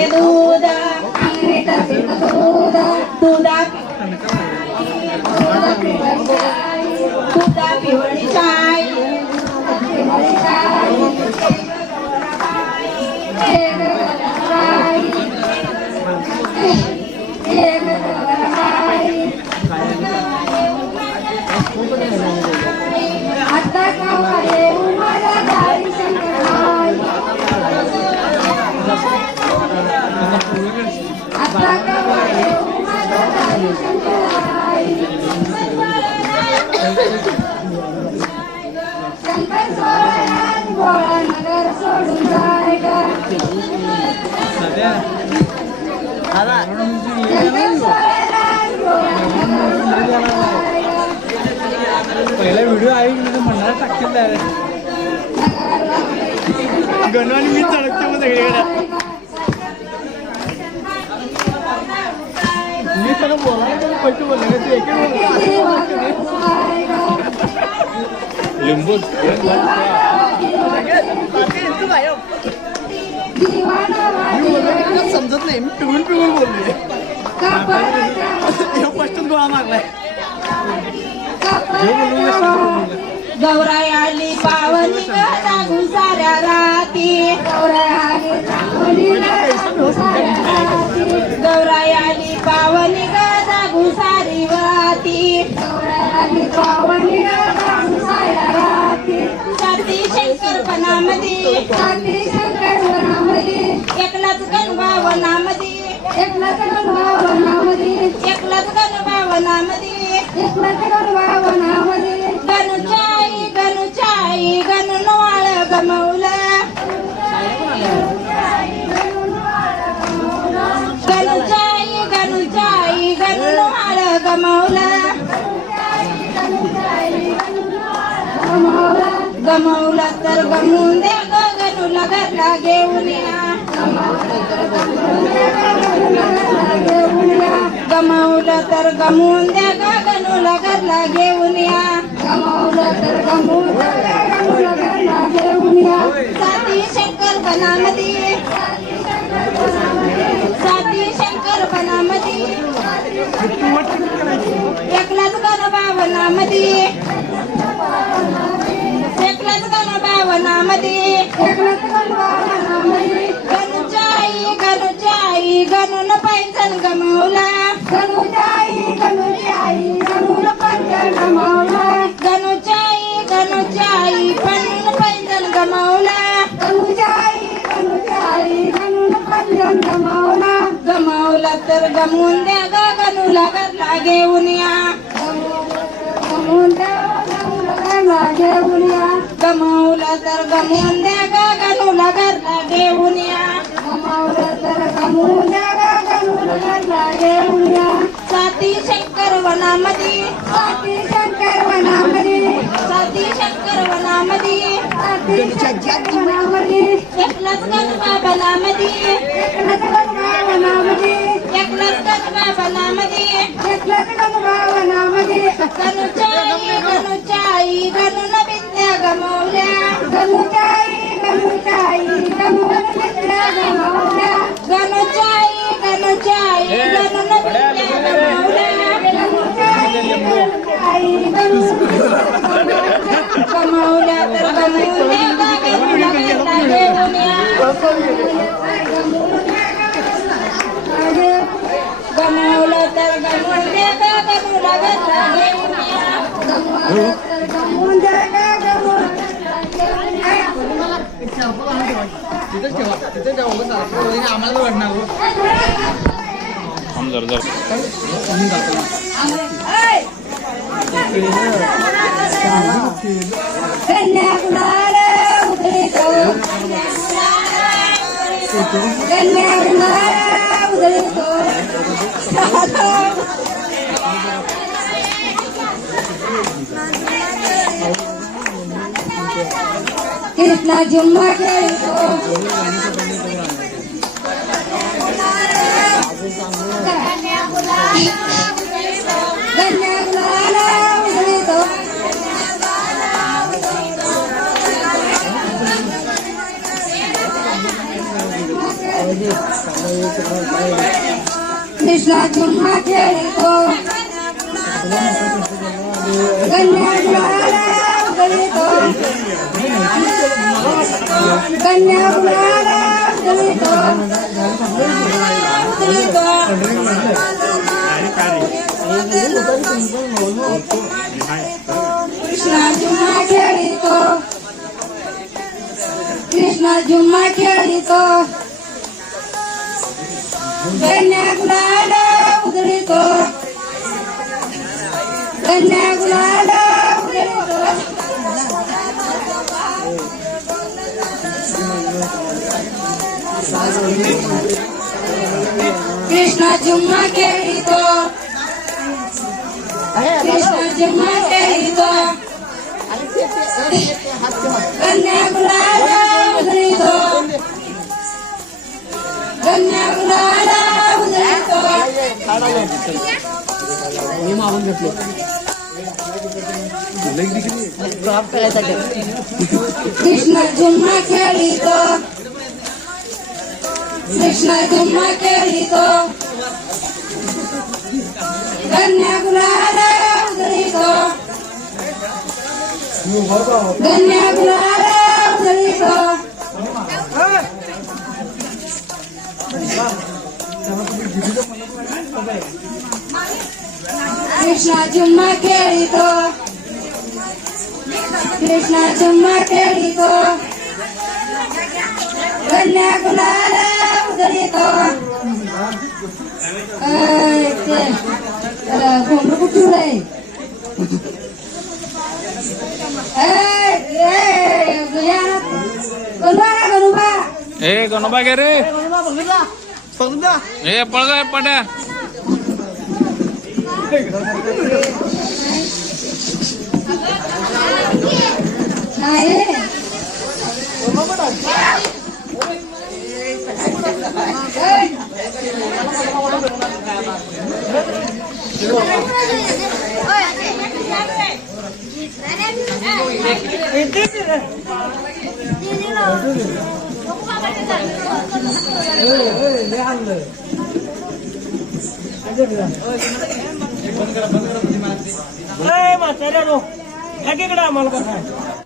पिते दूध दुधा पिवळी चाय पहिला व्हिडिओ आहे की म्हणणार टाकतील गणवानी मी चढकते मग सगळीकडे मी त्याला बोलायला पैसे बोलले ते एक लिंबू समजत नाही मी पिळून पिळून बोलले स्पष्टच गोळा मारलाय गौराई आली पावनी लागून साऱ्या राती गौराई आली पावनी लागून सारी वाती साती शंकरपणामध्ये एकलाच गणभावनामध्ये एकलाच गणभावनामध्ये गणुचाई गणुचाई गणून वाळ गमवलं गणुचाई गणुचाई गणून वाळ गमवलं गमवलं तर गमवून दे गणूला घरला घेऊन या गमावलं तर गमवून द्या गणूला घरला घेऊन या साती शंकरपणामध्ये एकलाच गणभावनामध्ये गणुचाई गणुचाई गणून पैंजण गमावला गणुचाई गणुचाई गणून पैंजण गमावला गमावला तर गमवून द्या गणूला घरला घेऊन या गमावला तर गमवून द्या गणूला घरला घेऊन या साती शंकरवनामध्ये एकलाच गणबाबनामध्ये गणुचाई गणुचाई गणून विद्या गमवल्या गणुचाई गणुचाई गणून विद्या गमवल्या गमवल्या तर गमवल्या गणूला घरला घेऊन या गमवलं तर गमवून द्या गणूला घरला घेऊन या आम्हाला वाटणार कृष्णा जुम्मा खेळतो Yes. कृष्णा झुम्मा खेळतो कन्या गुलाला उधळीतो कन्या गुलाला उधळीतो कृष्णा झुम्मा खेळतो कृष्णा झुम्मा खेळतो कन्या गुलाला उधळीतो कन्या गुलाला उधळीतो कृष्णा झुम्मा खेळतो कृष्णा झुम्मा खेळतो कन्या गुलाला उधळीतो कन्या गुलाला उधळीतो कृष्णा झुम्मा खेळतो कृष्णा झुम्मा खेळतो कन्या गुलाला उधळीतो कन्या गुलाला उधळीतो कृष्णा झुम्मा खेळतो कृष्णा झुम्मा खेळतो कन्या गुलाला उधळीतो कोंबड कुठून आहे गणुबा ए गणोबा गे रे ए पळ गे पड्या म्हाताऱ्यानो एकीकडे आम्हाला बघा